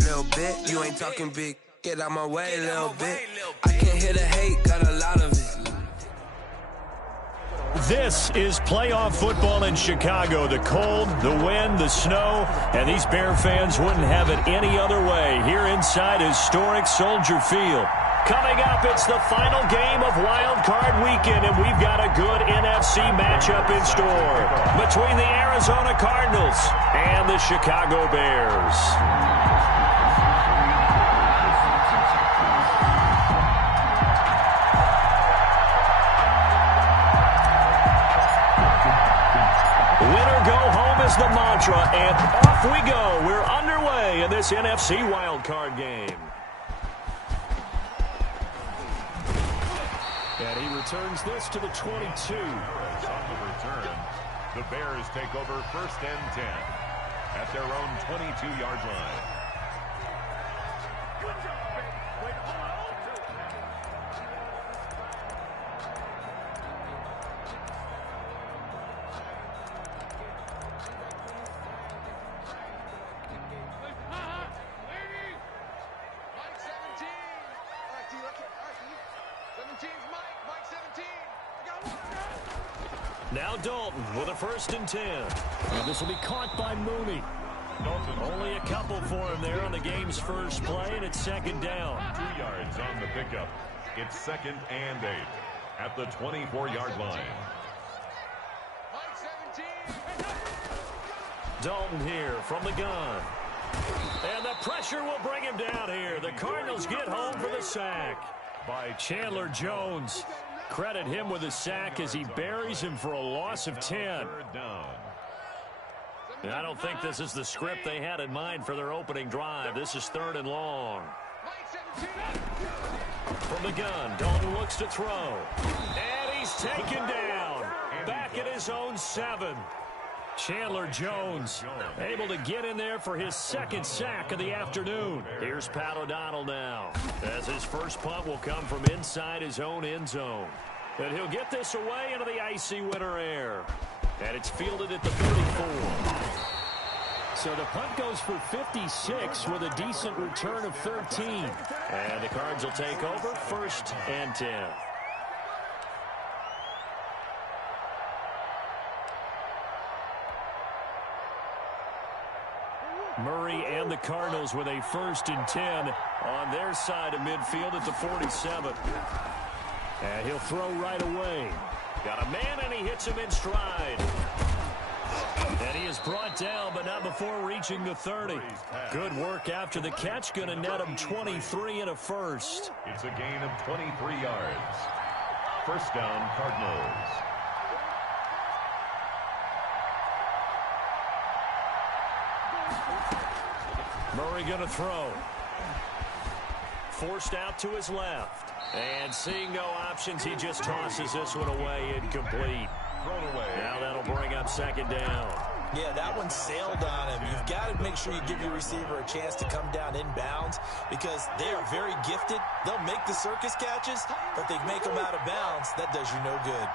little bit. You ain't talking big. Get out my way, little bit. I can't hear the hate, got a lot of it. This is playoff football in Chicago. The cold, the wind, the snow, and these Bear fans wouldn't have it any other way here inside historic Soldier Field. Coming up, it's the final game of Wild Card Weekend, and we've got a good NFC matchup in store between the Arizona Cardinals and the Chicago Bears. Winner go home is the mantra, and off we go. We're underway in this NFC wildcard game. And he returns this to the 22. On the return, the Bears take over 1st and 10 at their own 22-yard line. Now Dalton with a 1st and 10. And this will be caught by Mooney. Only a couple for him there on the game's first play, and it's 2nd down. 2 yards on the pickup. It's 2nd and 8 at the 24-yard line. Dalton here from the gun. And the pressure will bring him down here. The Cardinals get home for the sack by Chandler Jones. Credit him with a sack as he buries him for a loss of 10. And I don't think this is the script they had in mind for their opening drive. This is 3rd and long. From the gun, Dalton looks to throw. And he's taken down. Back at his own 7. Chandler Jones able to get in there for his 2nd sack of the afternoon. Here's Pat O'Donnell now, as his first punt will come from inside his own end zone. And he'll get this away into the icy winter air. And it's fielded at the 34. So the punt goes for 56 with a decent return of 13. And the Cards will take over 1st and 10. Murray and the Cardinals with a 1st and 10 on their side of midfield at the 47. And he'll throw right away. Got a man, and he hits him in stride. And he is brought down, but not before reaching the 30. Good work after the catch. Going to net him 23 and a 1st. It's a gain of 23 yards. 1st down, Cardinals. Murray going to throw. Forced out to his left. And seeing no options, he just tosses this one away incomplete. Thrown away. Now that'll bring up 2nd down. Yeah, that one sailed on him. You've got to make sure you give your receiver a chance to come down inbounds because they are very gifted. They'll make the circus catches, but they make them out of bounds. That does you no good.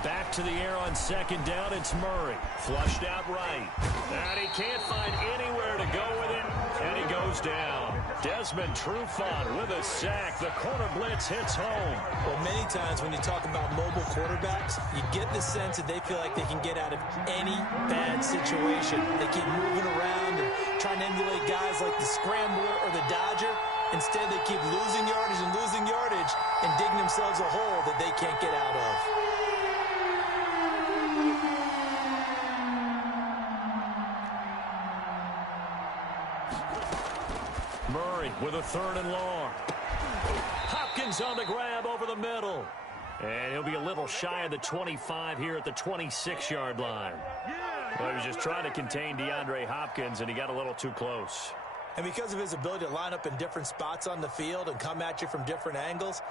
Back to the air on 2nd down. It's Murray. Flushed out right. And he can't find anywhere to go with it. And he goes down. Desmond Trufant with a sack. The corner blitz hits home. Well, many times when you talk about mobile quarterbacks, you get the sense that they feel like they can get out of any bad situation. They keep moving around and trying to emulate guys like the Scrambler or the Dodger. Instead, they keep losing yardage and digging themselves a hole that they can't get out of. Murray with a 3rd and long. Hopkins on the grab over the middle. And he'll be a little shy of the 25 here at the 26-yard line. Well, he was just trying to contain DeAndre Hopkins, and he got a little too close. And because of his ability to line up in different spots on the field and come at you from different angles,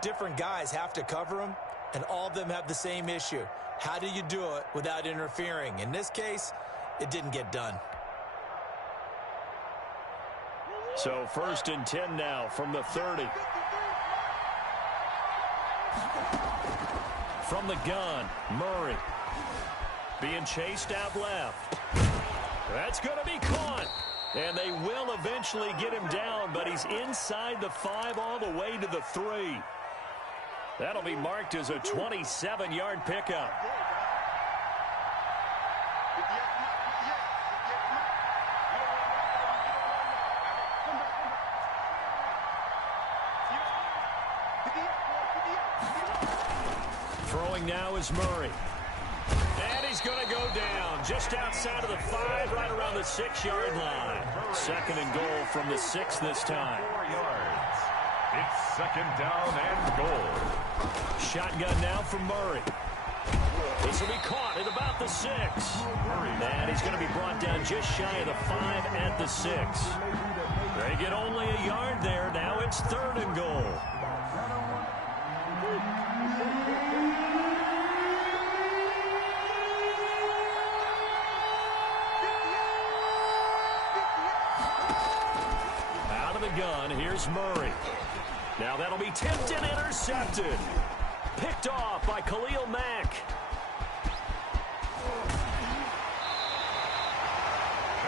different guys have to cover him, and all of them have the same issue. How do you do it without interfering? In this case, it didn't get done. So 1st and 10 now from the 30. From the gun, Murray. Being chased out left. That's going to be caught. And they will eventually get him down, but he's inside the 5 all the way to the 3. That'll be marked as a 27-yard pickup. Throwing now is Murray. And he's going to go down just outside of the 5, right around the 6-yard line. 2nd and goal from the 6 this time. 4 yards. It's 2nd down and goal. Shotgun now from Murray. This will be caught at about the 6. And he's going to be brought down just shy of the 5 at the 6. They get only a yard there. Now it's 3rd and goal. Out of the gun, here's Murray. Now that'll be tipped and intercepted. Picked off by Khalil Mack.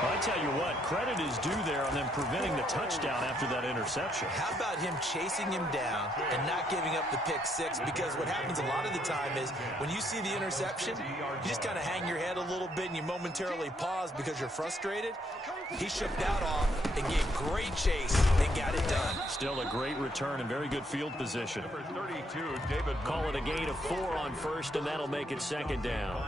I tell you what, credit is due there on them preventing the touchdown after that interception. How about him chasing him down and not giving up the pick 6? Because what happens a lot of the time is when you see the interception, you just kind of hang your head a little bit and you momentarily pause because you're frustrated. He shook that off and gave great chase and got it done. Still a great return and very good field position. Number 32, David. Call it a gain of 4 on 1st, and that'll make it 2nd down.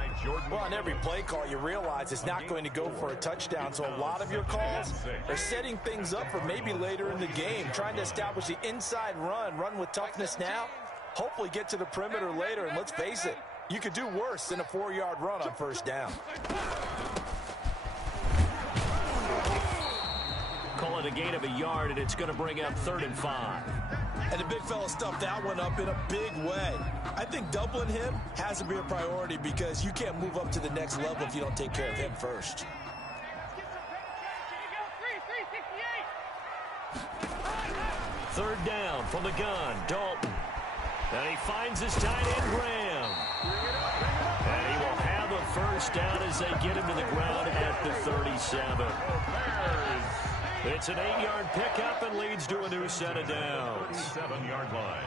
Well, on every play call, you realize it's not going to go for a touchdown. So a lot of your calls are setting things up for maybe later in the game, trying to establish the inside run with toughness now, hopefully get to the perimeter later, and let's face it, you could do worse than a 4-yard run on 1st down. Call it a gain of a yard, and it's going to bring up 3rd and 5. And the big fella stuffed that one up in a big way. I think doubling him has to be a priority because you can't move up to the next level if you don't take care of him first. 3rd down from the gun, Dalton. And he finds his tight end, Graham. And he will have a 1st down as they get him to the ground at the 37. It's an 8-yard pickup and leads to a new set of downs. 7-yard line.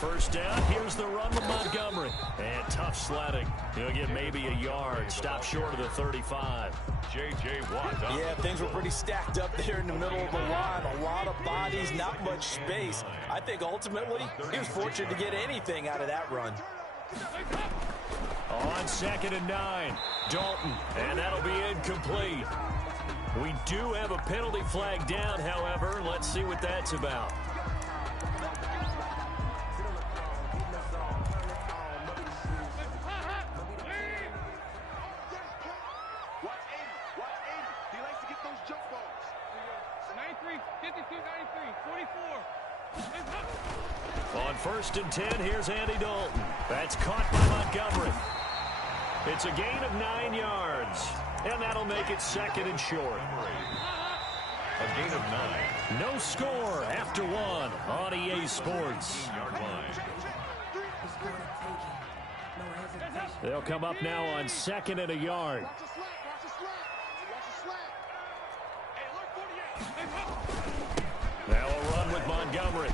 1st down, here's the run with Montgomery. And tough sledding. He'll get maybe a yard. Stop short of the 35. J.J. Watt. Yeah, things were pretty stacked up there in the middle of the line. A lot of bodies, not much space. I think ultimately he was fortunate to get anything out of that run. On 2nd and 9, Dalton. And that'll be incomplete. We do have a penalty flag down, however. Let's see what that's about. On 1st and 10, here's Andy Dalton. That's caught by Montgomery. It's a gain of 9 yards, and that'll make it 2nd and short. A gain of 9. No score after 1 on EA Sports. They'll come up now on 2nd and a yard. Now a run with Montgomery.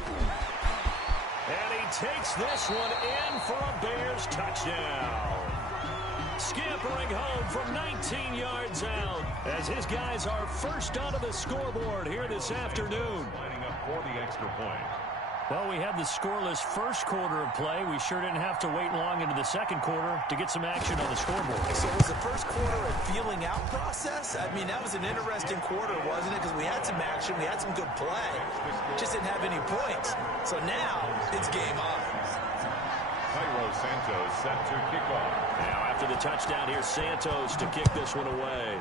And he takes this one in for a Bears touchdown. Scampering home from 19 yards out as his guys are first onto the scoreboard here this afternoon. Lining up for the extra point. Well, we had the scoreless first quarter of play. We sure didn't have to wait long into the 2nd quarter to get some action on the scoreboard. So was the first quarter a feeling out process? I mean, that was an interesting quarter, wasn't it? Because we had some action, we had some good play. Just didn't have any points. So now it's game on. Cairo Santos set to kick off. Now after the touchdown, here's Santos to kick this one away.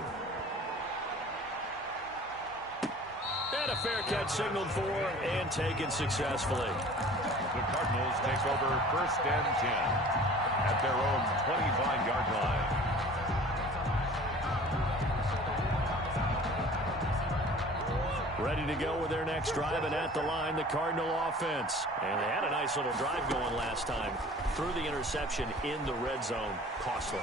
And a fair catch signaled for and taken successfully. The Cardinals take over 1st and 10 at their own 25-yard line. Ready to go with their next drive, and at the line, the Cardinal offense. And they had a nice little drive going last time. Threw the interception in the red zone. Costly.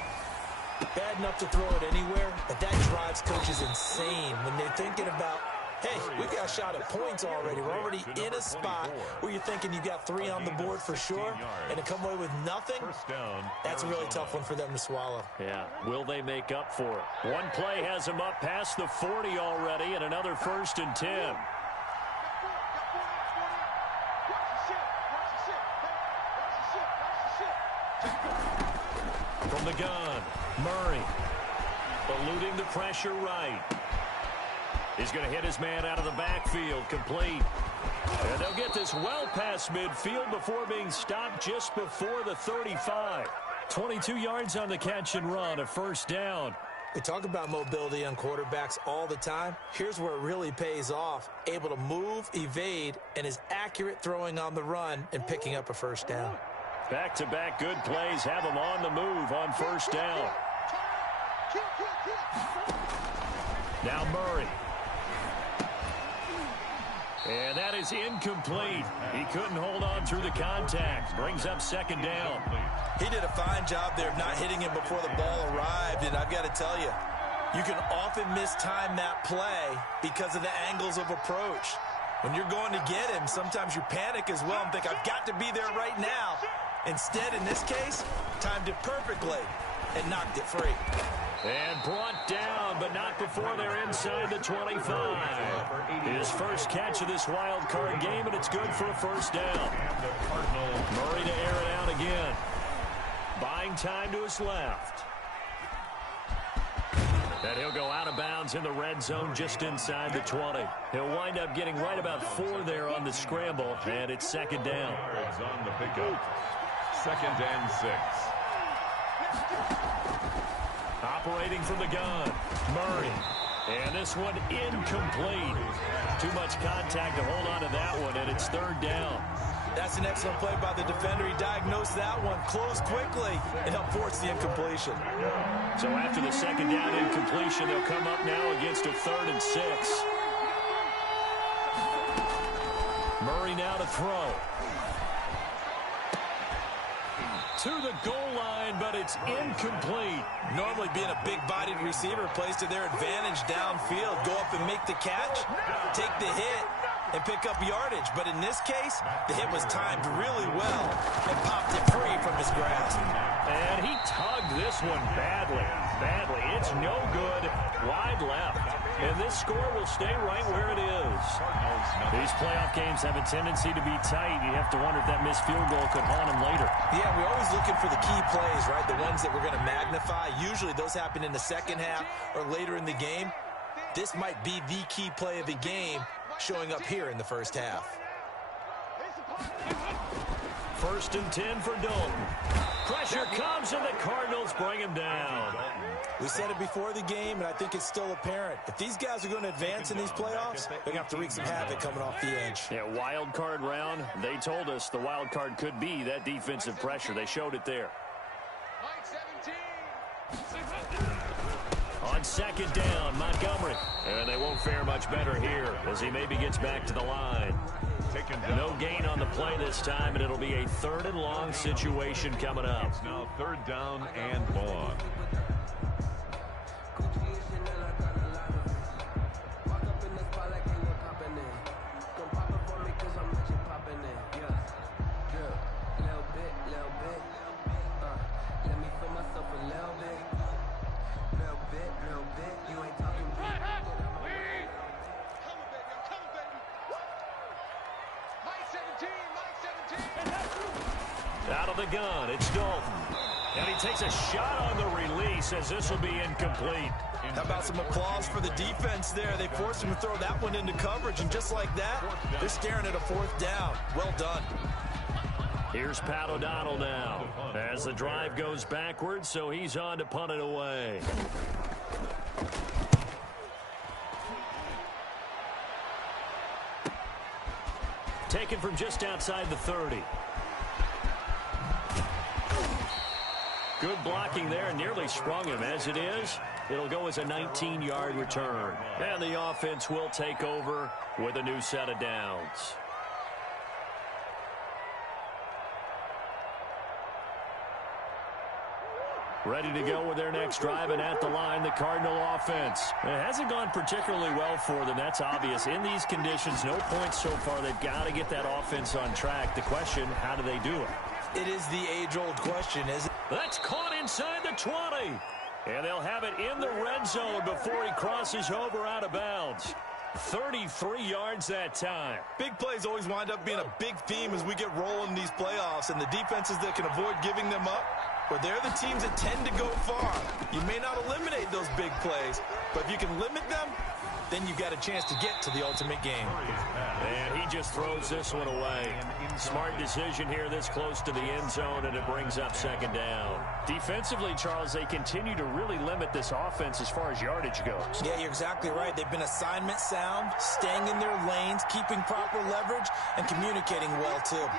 Bad enough to throw it anywhere, but that drives coaches insane when they're thinking about, hey, we've got a shot at points already. We're already in a spot where you're thinking you got 3 on the board for sure, and to come away with nothing, that's a really tough one for them to swallow. Yeah, will they make up for it? One play has them up past the 40 already, and another 1st and 10. From the gun, Murray, eluding the pressure right. He's going to hit his man out of the backfield, complete. And they'll get this well past midfield before being stopped just before the 35. 22 yards on the catch and run, a 1st down. We talk about mobility on quarterbacks all the time. Here's where it really pays off. Able to move, evade, and is accurate throwing on the run and picking up a 1st down. Back-to-back good plays have them on the move on 1st down. Now Murray. And that is incomplete. He couldn't hold on through the contact. Brings up 2nd down. He did a fine job there of not hitting him before the ball arrived, and I've got to tell you, you can often mistime that play because of the angles of approach. When you're going to get him, sometimes you panic as well and think, I've got to be there right now. Instead, in this case, timed it perfectly and knocked it free. And brought down, but not before they're inside the 25. His first catch of this wild card game, and it's good for a 1st down. Murray to air it out again. Buying time to his left. And he'll go out of bounds in the red zone just inside the 20. He'll wind up getting right about 4 there on the scramble, and it's 2nd down. On the pickup. 2nd and 6. Operating from the gun, Murray. And this one incomplete. Too much contact to hold on to that one, and it's 3rd down. That's an excellent play by the defender. He diagnosed that one, closed quickly, and helped force the incompletion. So after the 2nd down incompletion, they'll come up now against a 3rd and 6. Murray now to throw. To the goal line, but it's incomplete. Normally being a big-bodied receiver plays to their advantage downfield. Go up and make the catch, take the hit, and pick up yardage. But in this case, the hit was timed really well and popped it free from his grasp. And he tugged this one badly. It's no good. Wide left. And this score will stay right where it is. These playoff games have a tendency to be tight. You have to wonder if that missed field goal could haunt him later. Yeah, we're always looking for the key plays, right? The ones that we're going to magnify. Usually those happen in the 2nd half or later in the game. This might be the key play of the game showing up here in the 1st half. 1st and 10 for Dalton. Pressure comes, and the Cardinals bring him down. We said it before the game, and I think it's still apparent. If these guys are going to advance in these playoffs, they're going to have to wreak some havoc coming off the edge. Yeah, wild card round. They told us the wild card could be that defensive pressure. They showed it there. On 2nd down, Montgomery. And they won't fare much better here as he maybe gets back to the line. No gain on the play this time, and it'll be a 3rd and long situation coming up. It's now 3rd down and long. Out of the gun, it's Dalton. And he takes a shot on the release as this will be incomplete. How about some applause for the defense there? They forced him to throw that one into coverage, and just like that, they're staring at a 4th down. Well done. Here's Pat O'Donnell now as the drive goes backwards, so he's on to punt it away. Taken from just outside the 30. Good blocking there, nearly sprung him. As it is, it'll go as a 19-yard return. And the offense will take over with a new set of downs. Ready to go with their next drive, and at the line, the Cardinal offense. It hasn't gone particularly well for them. That's obvious. In these conditions, no points so far. They've got to get that offense on track. The question, how do they do it? It is the age-old question, isn't it? That's caught inside the 20. And they'll have it in the red zone before he crosses over out of bounds. 33 yards that time. Big plays always wind up being a big theme as we get rolling in these playoffs, and the defenses that can avoid giving them up, but they're the teams that tend to go far. You may not eliminate those big plays, but if you can limit them, then you've got a chance to get to the ultimate game. And he just throws this one away. Smart decision here this close to the end zone, and it brings up second down. Defensively, Charles, they continue to really limit this offense as far as yardage goes. Yeah, you're exactly right. They've been assignment sound, staying in their lanes, keeping proper leverage, and communicating well, too.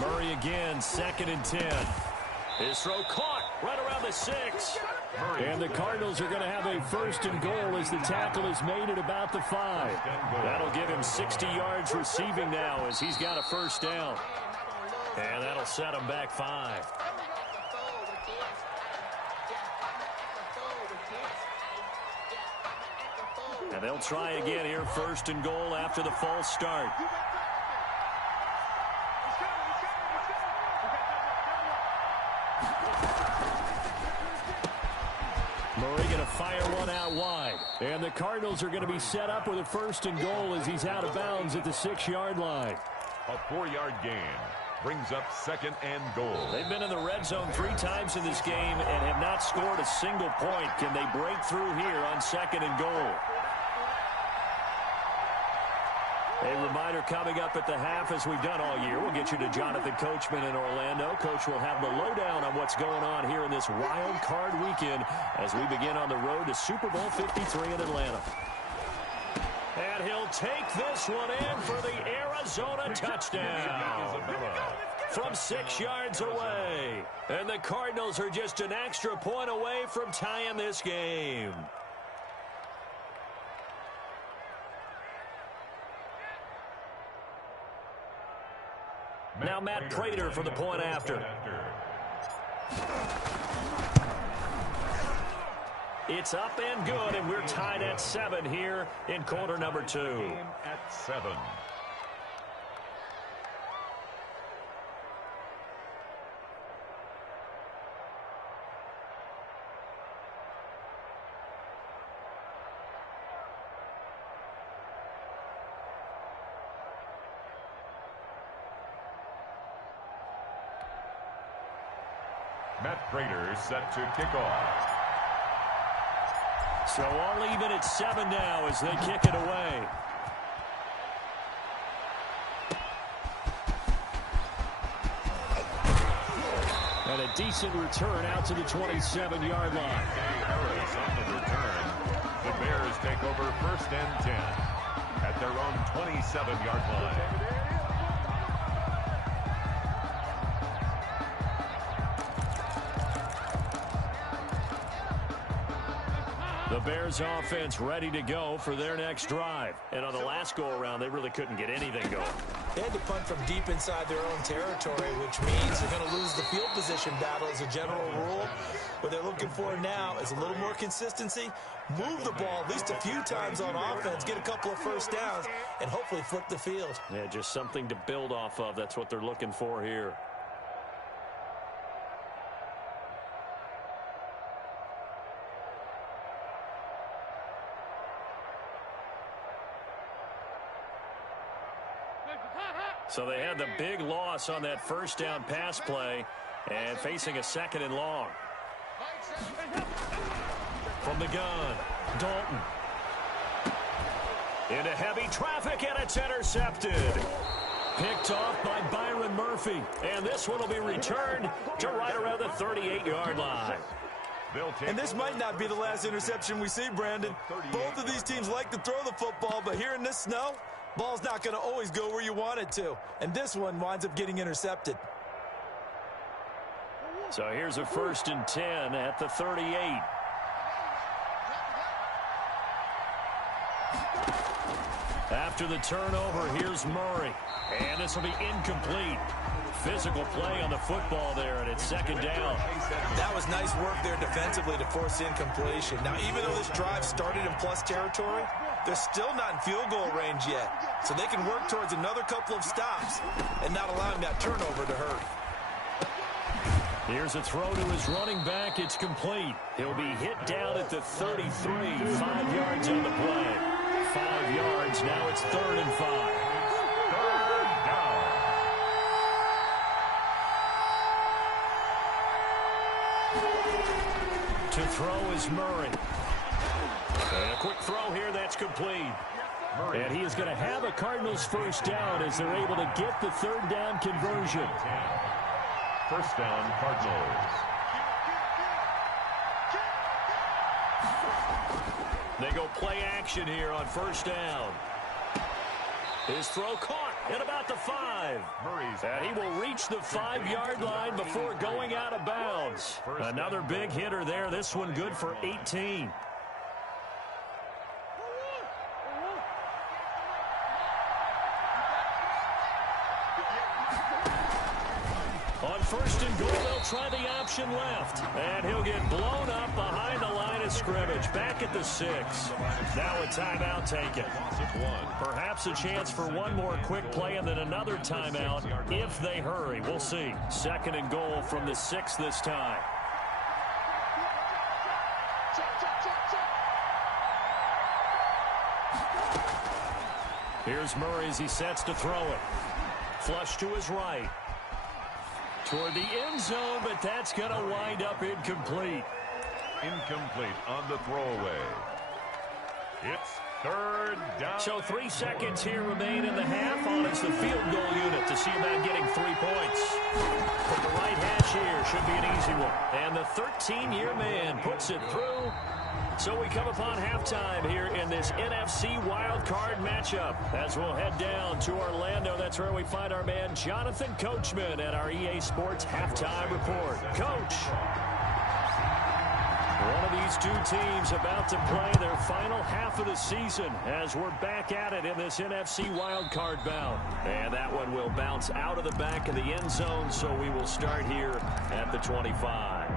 Murray again, 2nd and 10. His throw caught right around the 6. And the Cardinals are going to have a 1st and goal as the tackle is made at about the 5. That'll give him 60 yards receiving now as he's got a 1st down. And that'll set him back 5. And they'll try again here, 1st and goal after the false start. Murray going to fire one out wide. And the Cardinals are going to be set up with a 1st and goal as he's out of bounds at the 6-yard line. A 4-yard gain brings up 2nd and goal. They've been in the red zone 3 times in this game and have not scored a single point. Can they break through here on 2nd and goal? A reminder coming up at the half, as we've done all year. We'll get you to Jonathan Coachman in Orlando. Coach will have the lowdown on what's going on here in this wild card weekend as we begin on the road to Super Bowl 53 in Atlanta. And he'll take this one in for the Arizona touchdown from 6 yards away. And the Cardinals are just an extra point away from tying this game. Now Matt Prater for the point after. It's up and good, and we're tied at 7 here in quarter number 2. At 7. Matt Prater set to kick off. So all even at 7 now as they kick it away. And a decent return out to the 27-yard line. Harris on the return. The Bears take over 1st and 10 at their own 27-yard line. The Bears offense ready to go for their next drive. And on the last go-around, they really couldn't get anything going. They had to punt from deep inside their own territory, which means they're going to lose the field position battle as a general rule. What they're looking for now is a little more consistency, move the ball at least a few times on offense, get a couple of 1st downs, and hopefully flip the field. Yeah, just something to build off of. That's what they're looking for here. So they had the big loss on that 1st down pass play and facing a 2nd and long. From the gun, Dalton. Into heavy traffic, and it's intercepted. Picked off by Byron Murphy. And this one will be returned to right around the 38-yard line. And this might not be the last interception we see, Brandon. Both of these teams like to throw the football, but here in this snow, ball's not going to always go where you want it to. And this one winds up getting intercepted. So here's a 1st and 10 at the 38. After the turnover, here's Murray. And this will be incomplete. Physical play on the football there, and it's 2nd down. That was nice work there defensively to force incompletion. Now, even though this drive started in plus territory, they're still not in field goal range yet. So they can work towards another couple of stops and not allowing that turnover to hurt. Here's a throw to his running back. It's complete. He'll be hit down at the 33. 5 yards on the play. 5 yards. Now it's 3rd and 5. To throw is Murray. And a quick throw here that's complete. And he is going to have a Cardinals 1st down as they're able to get the 3rd down conversion. 1st down, Cardinals. They go play action here on 1st down. His throw caught at about the 5. And he will reach the 5-yard line before going out of bounds. Another big hitter there. This one good for 18. On 1st and goal, they'll try the option left. And he'll get blown up behind the line of scrimmage. Back at the 6. Now a timeout taken. Perhaps a chance for one more quick play and then another timeout if they hurry. We'll see. 2nd and goal from the 6 this time. Here's Murray as he sets to throw it. Flush to his right. Toward the end zone, but that's going to wind up incomplete. Incomplete on the throwaway. It's 3rd down. So 3 seconds here remain in the half on as the field goal unit to see about getting 3 points. From the right hash here should be an easy one. And the 13-year man puts it through. So we come upon halftime here in this NFC wildcard matchup. As we'll head down to Orlando, that's where we find our man Jonathan Coachman at our EA Sports Halftime Report. Coach, one of these two teams about to play their final half of the season as we're back at it in this NFC wildcard bout. And that one will bounce out of the back of the end zone, so we will start here at the 25.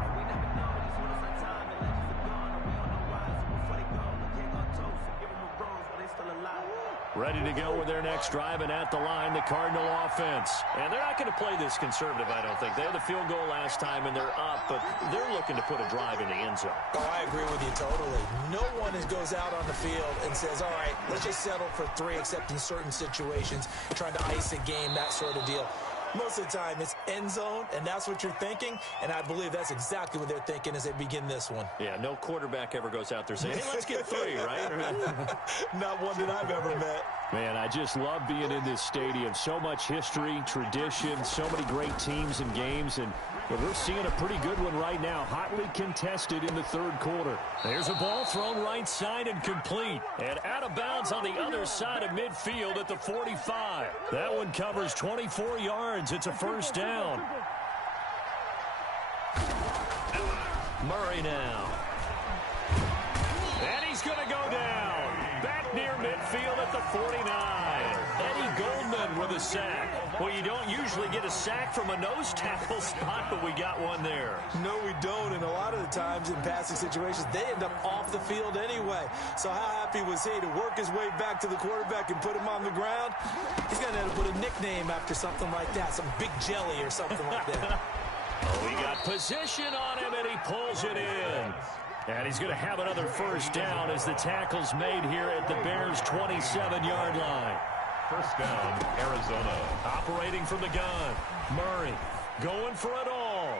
Ready to go with their next drive, and at the line, the Cardinal offense. And they're not going to play this conservative, I don't think. They had the field goal last time, and they're up, but they're looking to put a drive in the end zone. Oh, I agree with you totally. No one goes out on the field and says, all right, let's just settle for 3, except in certain situations, trying to ice a game, that sort of deal. Most of the time, it's end zone, and that's what you're thinking, and I believe that's exactly what they're thinking as they begin this one. Yeah, no quarterback ever goes out there saying, hey, let's get 3, right? Not one that I've ever met. Man, I just love being in this stadium. So much history, tradition, so many great teams and games, and we're seeing a pretty good one right now, hotly contested in the 3rd quarter. There's a ball thrown right side and complete, and out of bounds on the other side of midfield at the 45. That one covers 24 yards. It's a 1st down. Murray now. And he's going to go down. Back near midfield at the 49. Eddie Goldman with a sack. Well, you don't usually get a sack from a nose tackle spot, but we got one there. No, we don't, and a lot of the times in passing situations, they end up off the field anyway. So how happy was he to work his way back to the quarterback and put him on the ground? He's going to have to put a nickname after something like that, some Big Jelly or something like that. Oh, he got position on him, and he pulls it in. And he's going to have another 1st down as the tackle's made here at the Bears' 27-yard line. 1st down, Arizona. Operating from the gun. Murray going for it all.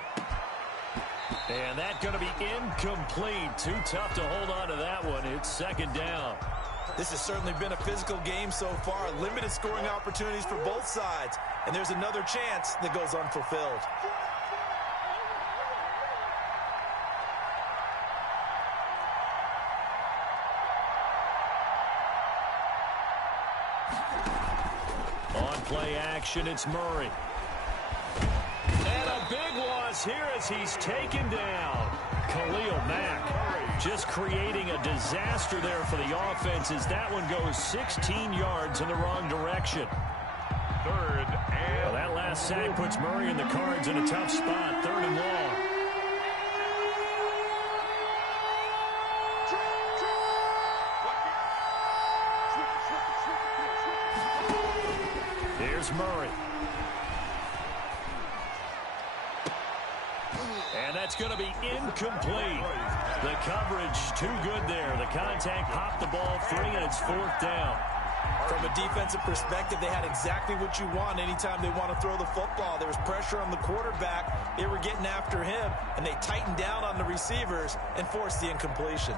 And that's going to be incomplete. Too tough to hold on to that one. It's 2nd down. This has certainly been a physical game so far. Limited scoring opportunities for both sides. And there's another chance that goes unfulfilled. On play action, it's Murray. And a big one is here as he's taken down. Khalil Mack just creating a disaster there for the offense as that one goes 16 yards in the wrong direction. Third and... Well, that last sack puts Murray and the Cards in a tough spot. 3rd and long. Here's Murray. And that's going to be incomplete. The coverage too good there. The contact popped the ball free, and it's 4th down. From a defensive perspective, they had exactly what you want anytime they want to throw the football. There was pressure on the quarterback. They were getting after him, and they tightened down on the receivers and forced the incompletion.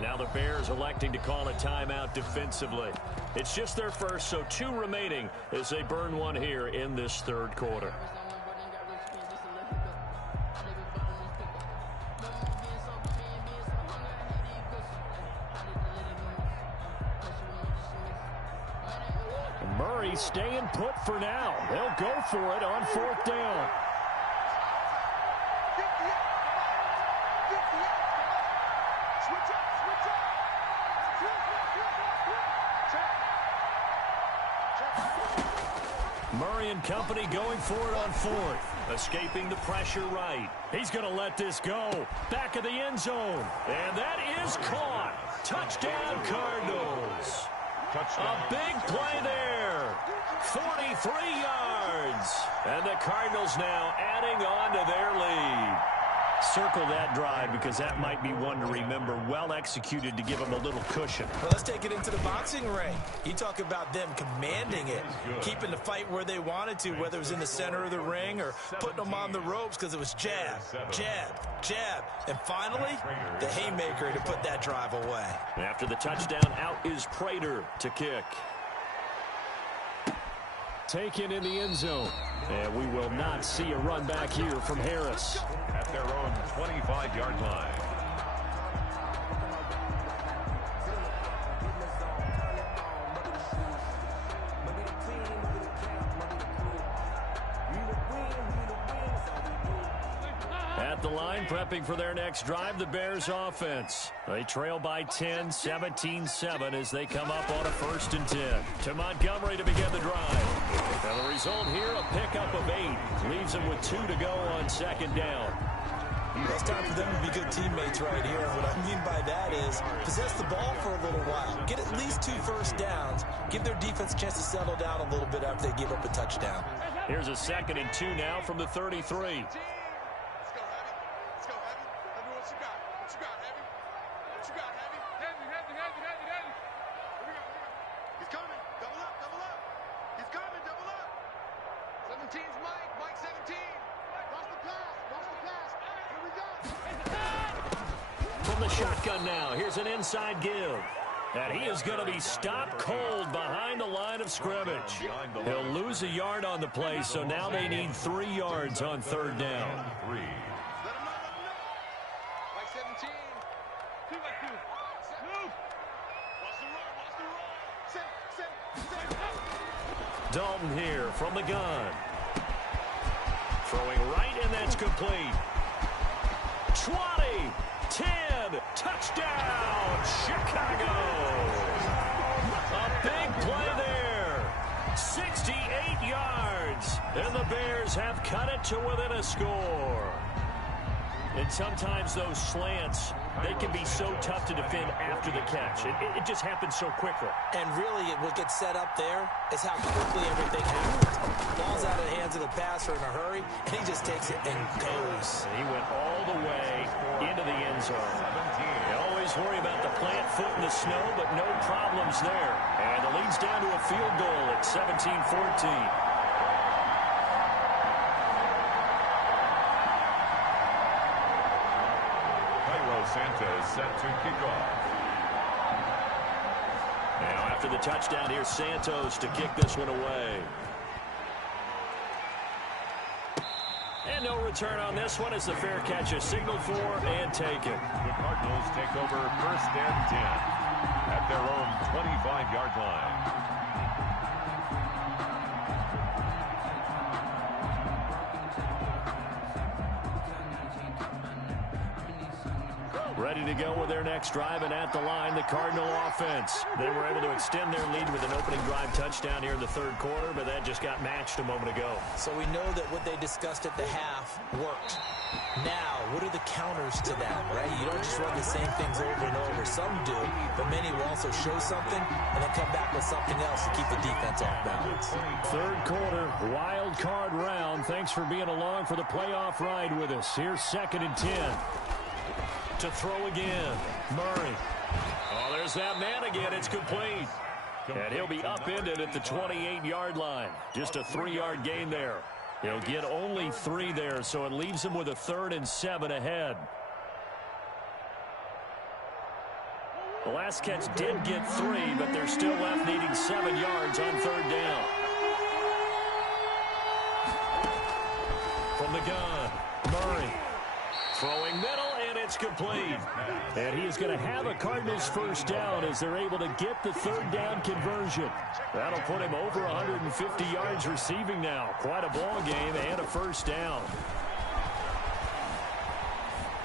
Now the Bears electing to call a timeout defensively. It's just their first, so 2 remaining as they burn one here in this 3rd quarter. Murray staying put for now. They'll go for it on 4th down. Murray and company going for it on 4th. Escaping the pressure right. He's going to let this go. Back of the end zone. And that is caught. Touchdown, Cardinals. A big play there. 43 yards. And the Cardinals now adding on to their lead. Circle that drive because that might be one to remember. Well executed to give them a little cushion. Well, let's take it into the boxing ring. You talk about them commanding it, keeping the fight where they wanted to, whether it was in the center of the ring or putting them on the ropes because it was jab, jab, jab. And finally, the haymaker to put that drive away. After the touchdown, out is Prater to kick. Taken in the end zone. And we will not see a run back here from Harris. At their own 25-yard line. At the line, prepping for their next drive, the Bears offense. They trail by 10, 17-7 as they come up on a 1st and 10. To Montgomery to begin the drive. And the result here, a pickup of 8. Leaves them with 2 to go on 2nd down. It's time for them to be good teammates right here. What I mean by that is possess the ball for a little while. Get at least 2 first downs. Give their defense a chance to settle down a little bit after they give up a touchdown. Here's a 2nd and 2 now from the 33. Shotgun now. Here's an inside give. And he is going to be stopped cold behind the line of scrimmage. He'll lose a yard on the play, so now they need 3 yards on 3rd down. Dalton here from the gun. Throwing right, and that's complete. 20, 10, touchdown, Chicago. A big play there. 68 yards, and the Bears have cut it to within a score. And sometimes those slants, they can be so tough to defend after the catch. It just happens so quickly. And really, what gets set up there is how quickly everything happens. Ball's out of the hands of the passer in a hurry, and he just takes it and goes. And he went all the way into the end zone. You always worry about the plant foot in the snow, but no problems there. And the lead's down to a field goal at 17-14. Sanchez set to kick off. Now After the touchdown, here's Santos to kick this one away. And no return on this one as the fair catch is signaled for and taken. The Cardinals take over 1st and 10 at their own 25-yard line. Ready to go with their next drive, and at the line, the Cardinal offense. They were able to extend their lead with an opening drive touchdown here in the 3rd quarter, but that just got matched a moment ago. So we know that what they discussed at the half worked. Now, what are the counters to that, right? You don't just run the same things over and over. Some do, but many will also show something and then come back with something else to keep the defense off balance. 3rd quarter, wild card round. Thanks for being along for the playoff ride with us. Here's 2nd and 10. To throw again, Murray. Oh, there's that man again. It's complete. And he'll be upended at the 28-yard line. Just a 3-yard gain there. He'll get only 3 there, so it leaves him with a 3rd and 7 ahead. The last catch did get 3, but they're still left needing 7 yards on 3rd down. From the gun, Murray. Throwing middle, and it's complete. And he is going to have a Cardinals 1st down as they're able to get the 3rd down conversion. That'll put him over 150 yards receiving now. Quite a ball game and a 1st down.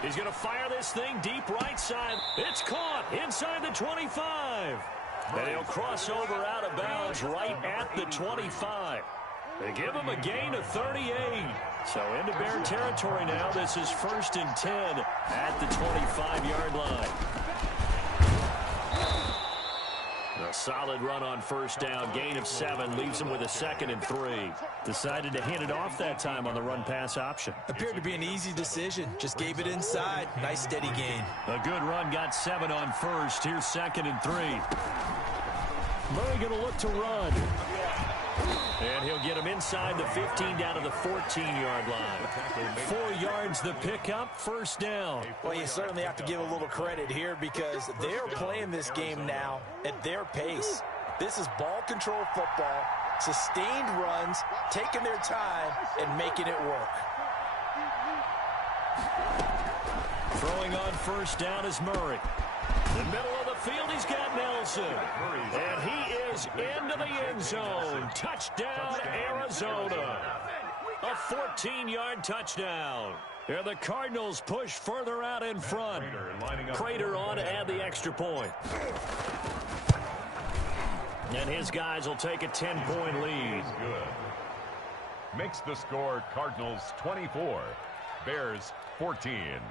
He's going to fire this thing deep right side. It's caught inside the 25. And he'll cross over out of bounds right at the 25. They give him a gain of 38. So into Bear territory now. This is 1st and 10 at the 25-yard line. A solid run on 1st down. Gain of 7 leaves him with a 2nd and 3. Decided to hand it off that time on the run-pass option. Appeared to be an easy decision. Just gave it inside. Nice steady gain. A good run. Got 7 on 1st. Here's 2nd and 3. Murray going to look to run. And he'll get him inside the 15 down to the 14-yard line. 4 yards the pickup, 1st down. Well, you certainly have to give a little credit here because they're playing this game now at their pace. This is ball control football, sustained runs, taking their time, and making it work. Throwing on 1st down is Murray. The middle of the field, he's got Nelson. And he is into the end zone. Touchdown, Arizona. A 14-yard touchdown. And the Cardinals push further out in front. Prater on to add the extra point. And his guys will take a 10-point lead. Good. Makes the score Cardinals 24, Bears 14.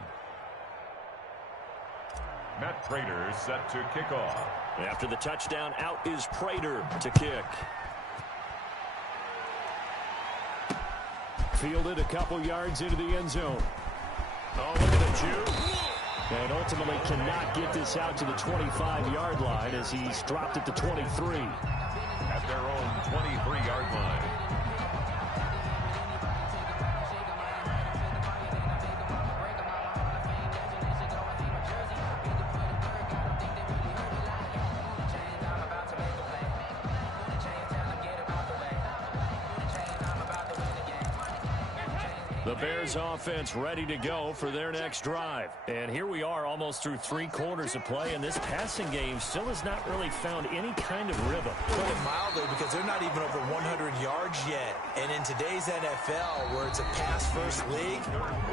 Matt Prater set to kick off. After the touchdown, out is Prater to kick. Fielded a couple yards into the end zone. Oh, look at the juke. And ultimately cannot get this out to the 25-yard line as he's dropped at the 23. At their own 23-yard line. The Bears offense ready to go for their next drive. And here we are almost through 3 quarters of play, and this passing game still has not really found any kind of rhythm. Put it mildly because they're not even over 100 yards yet. And in today's NFL, where it's a pass-first league,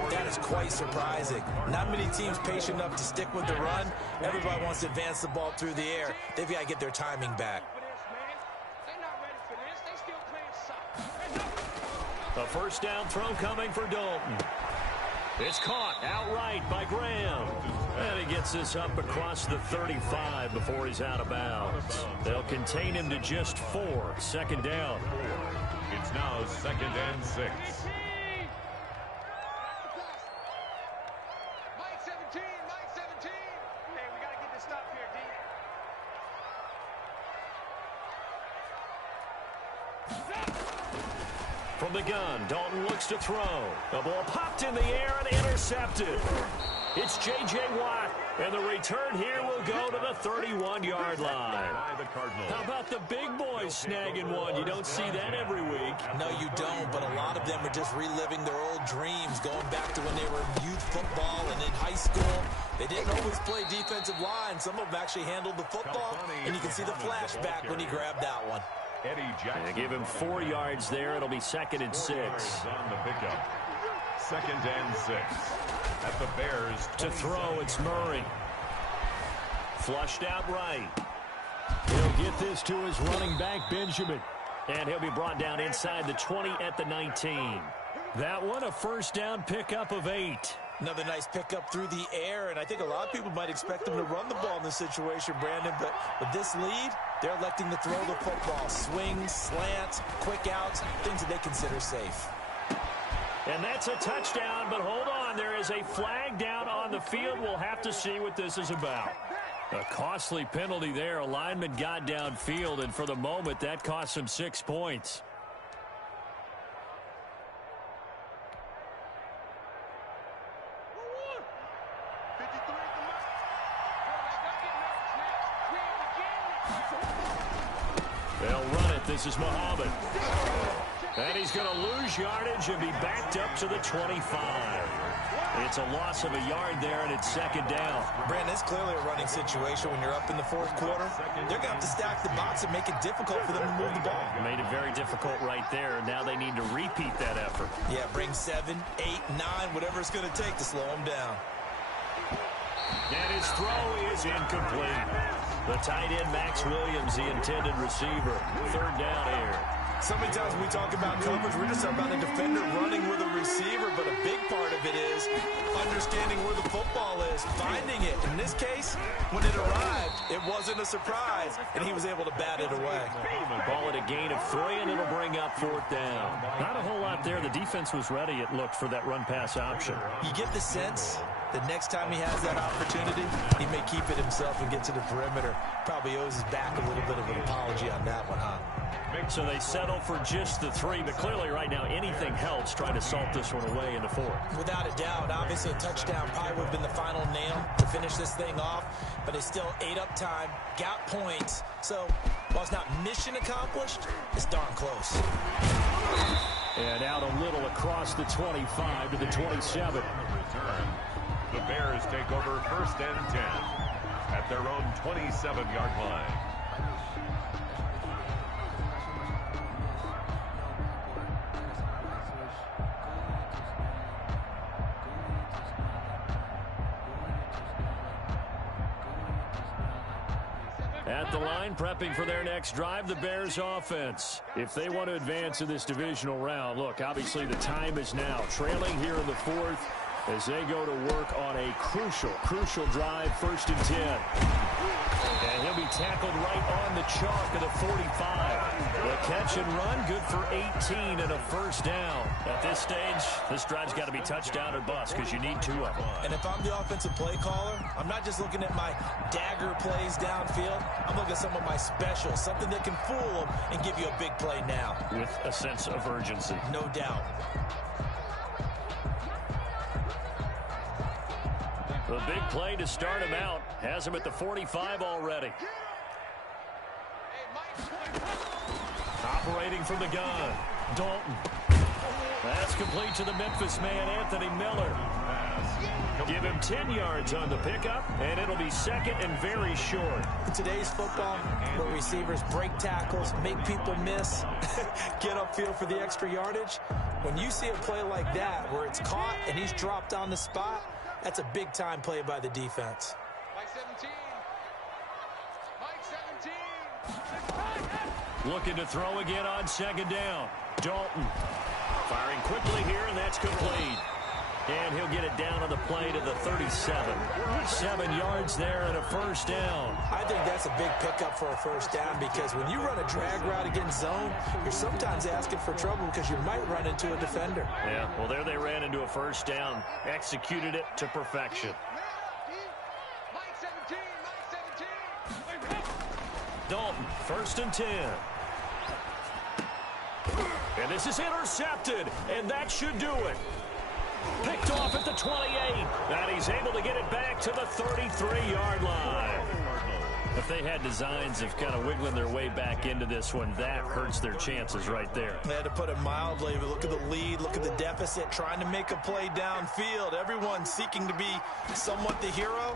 that is quite surprising. Not many teams patient enough to stick with the run. Everybody wants to advance the ball through the air. They've got to get their timing back. A 1st down throw coming for Dalton. It's caught outright by Graham. And he gets this up across the 35 before he's out of bounds. They'll contain him to just 4. 2nd down. It's now 2nd and 6. From the gun, Dalton looks to throw. The ball popped in the air and intercepted. It's J.J. Watt And the return here will go to the 31-yard line. How about the big boys snagging one? You don't see that every week. No, you don't, but a lot of them are just reliving their old dreams, going back to when they were in youth football and in high school. They didn't always play defensive line. Some of them actually handled the football, and you can see the flashback when he grabbed that one. They give him 4 yards there. It'll be 2nd and 6. On the pickup. 2nd and 6. At the Bears. To throw, it's Murray. Flushed out right. He'll get this to his running back, Benjamin. And he'll be brought down inside the 20 at the 19. That one, a first down pickup of 8. Another nice pickup through the air, and I think a lot of people might expect them to run the ball in this situation, Brandon, but with this lead, they're electing to throw the football. Swings, slants, quick outs, things that they consider safe. And that's a touchdown, but hold on. There is a flag down on the field. We'll have to see what this is about. A costly penalty there. A lineman got downfield, and for the moment, that cost him 6 points. They'll run it. This is Muhammad. And he's going to lose yardage and be backed up to the 25. It's a loss of a yard there, and it's 2nd down. Brandon, it's clearly a running situation when you're up in the 4th quarter. They're going to have to stack the box and make it difficult for them to move the ball. Made it very difficult right there. Now they need to repeat that effort. Yeah, bring 7, 8, 9, whatever it's going to take to slow them down. And his throw is incomplete. The tight end, Max Williams, the intended receiver. 3rd down here. So many times when we talk about coverage, we're just about a defender running with a receiver, but a big part of it is understanding where the football is, finding it. In this case, when it arrived, it wasn't a surprise, and he was able to bat it away. Ball at a gain of 3, and it'll bring up 4th down. Not a whole lot there. The defense was ready, it looked, for that run-pass option. You get the sense that next time he has that opportunity, he may keep it himself and get to the perimeter. Probably owes his back a little bit of an apology on that one, huh? So they settle for just the 3, but clearly right now anything helps trying to salt this one away in the 4th. Without a doubt, obviously a touchdown probably would have been the final nail to finish this thing off, but it's still ate up time, got points. So while it's not mission accomplished, it's darn close. And out a little across the 25 to the 27. Return. The Bears take over 1st and 10 at their own 27-yard line. At the line, prepping for their next drive, the Bears offense. If they want to advance in this divisional round, look, obviously the time is now. Trailing here in the 4th as they go to work on a crucial drive, 1st and 10. And he'll be tackled right on the chalk of the 45. The catch and run, good for 18 and a 1st down. At this stage, this drive's got to be touchdown or bust because you need 2 of them. And if I'm the offensive play caller, I'm not just looking at my dagger plays downfield. I'm looking at some of my specials, something that can fool them and give you a big play now. With a sense of urgency. No doubt. The big play to start him out. Has him at the 45 already. Operating from the gun. Dalton. That's complete to the Memphis man, Anthony Miller. Give him 10 yards on the pickup, and it'll be 2nd and very short. In today's football, where receivers break tackles, make people miss, get upfield for the extra yardage, when you see a play like that where it's caught and he's dropped on the spot, that's a big-time play by the defense. Mike 17. Looking to throw again on 2nd down. Dalton firing quickly here, and that's complete. And he'll get it down on the play to the 37. 7 yards there and a 1st down. I think that's a big pickup for a 1st down because when you run a drag route against zone, you're sometimes asking for trouble because you might run into a defender. Yeah, well, there they ran into a 1st down. Executed it to perfection. Dalton, 1st and 10. And this is intercepted, and that should do it. Picked off at the 28. And he's able to get it back to the 33-yard line. If they had designs of kind of wiggling their way back into this one, that hurts their chances right there. They had to put it mildly, but look at the lead, look at the deficit, trying to make a play downfield. Everyone seeking to be somewhat the hero.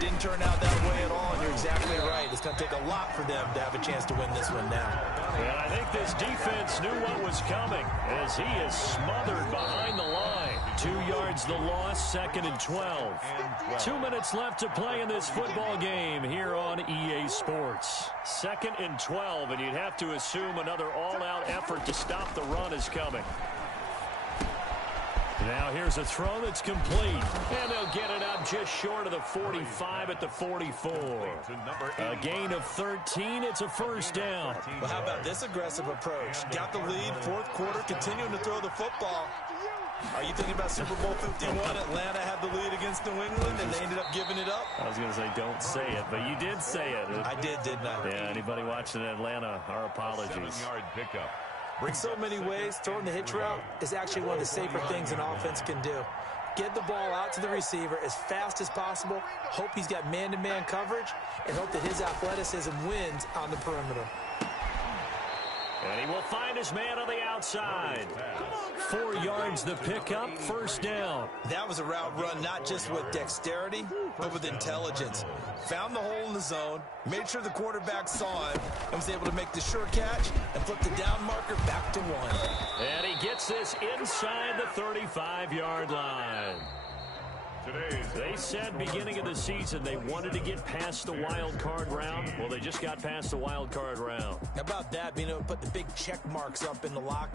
Didn't turn out that way at all, and you're exactly right. It's going to take a lot for them to have a chance to win this one now. And I think this defense knew what was coming as he is smothered behind the line. 2 yards the loss, 2nd and 12. 2 minutes left to play in this football game here on EA Sports. 2nd and 12, and you'd have to assume another all-out effort to stop the run is coming. Now here's a throw that's complete. And they'll get it up just short of the 45 at the 44. A gain of 13. It's a first down. Well, how about this aggressive approach? Got the lead, 4th quarter, continuing to throw the football. Are you thinking about Super Bowl 51? Atlanta had the lead against New England, and they ended up giving it up? I was going to say, don't say it, but you did say it. I did, didn't I? Yeah, anybody watching Atlanta, our apologies. 7-yard pickup. In so many ways, throwing the hitch route is actually one of the safer things an offense can do. Get the ball out to the receiver as fast as possible, hope he's got man-to-man coverage, and hope that his athleticism wins on the perimeter. And he will find his man on the outside. 4 yards the pickup, first down. That was a route run not just with dexterity, but with intelligence. Found the hole in the zone, made sure the quarterback saw him, and was able to make the sure catch and flip the down marker back to 1. And he gets this inside the 35-yard line. They said beginning of the season they wanted to get past the wild card round. Well, they just got past the wild card round. How about that, being able to put the big check marks up in the locker